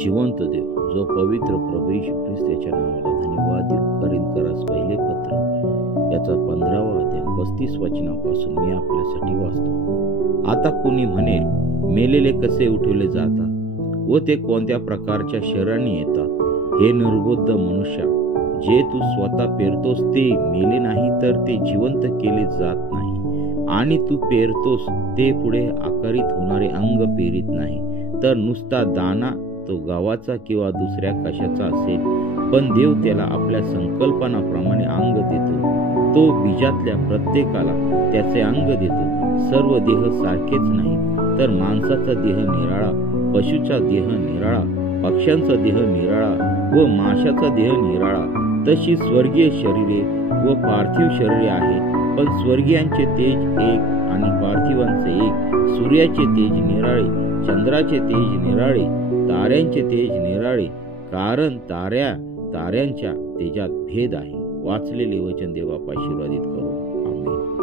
जिवंत देव, जो पवित्र प्रभू येशू ख्रिस्त याच्या नावाला धन्यवाद देऊ. करिंथकरास पहिले पत्र याचा 15वा अध्याय 35 वचनापासून मी आपल्यासाठी वाचतो. आता कोणी म्हणेल, मेलेले कसे उठवले जातात व ते कोणत्या प्रकारच्या शरीराने येतात? हे निर्बुद्ध मनुष्या, जे तू स्वतः पेरतोस ते मेले नाही तर ते जिवंत केले जात नाही, आणि तू पेरतोस ते पुढे आकारित होणारे अंग पेरीत नाही, तर नुसता दाना तो गव्हाचा किंवा दुसऱ्या कशाचा असेल, पण देव त्याला आपल्या संकल्पनाप्रमाणे अंग देतो. तो बीजातल्या प्रत्येकाला त्याचे अंग देतो. सर्व देह सारखेच नाहीत, तर माणसाचा देह निराळा, पशुचा देह निराळा, पक्ष्यांचा देह निराळा व माशाचा देह निराळा. तशी स्वर्गीय शरीरे व पार्थिव शरीरे आहेत, पण स्वर्गीयांचे तेज एक आणि पार्थिवांचे एक. सूर्याचे तेज निराळे, चंद्राचे तेज निराळे, ताऱ्यांचे तेज निराळे, कारण ताऱ्यांच्या तेजात भेद आहे. वाचलेले वचन देव आशीर्वादित करो. आमेन.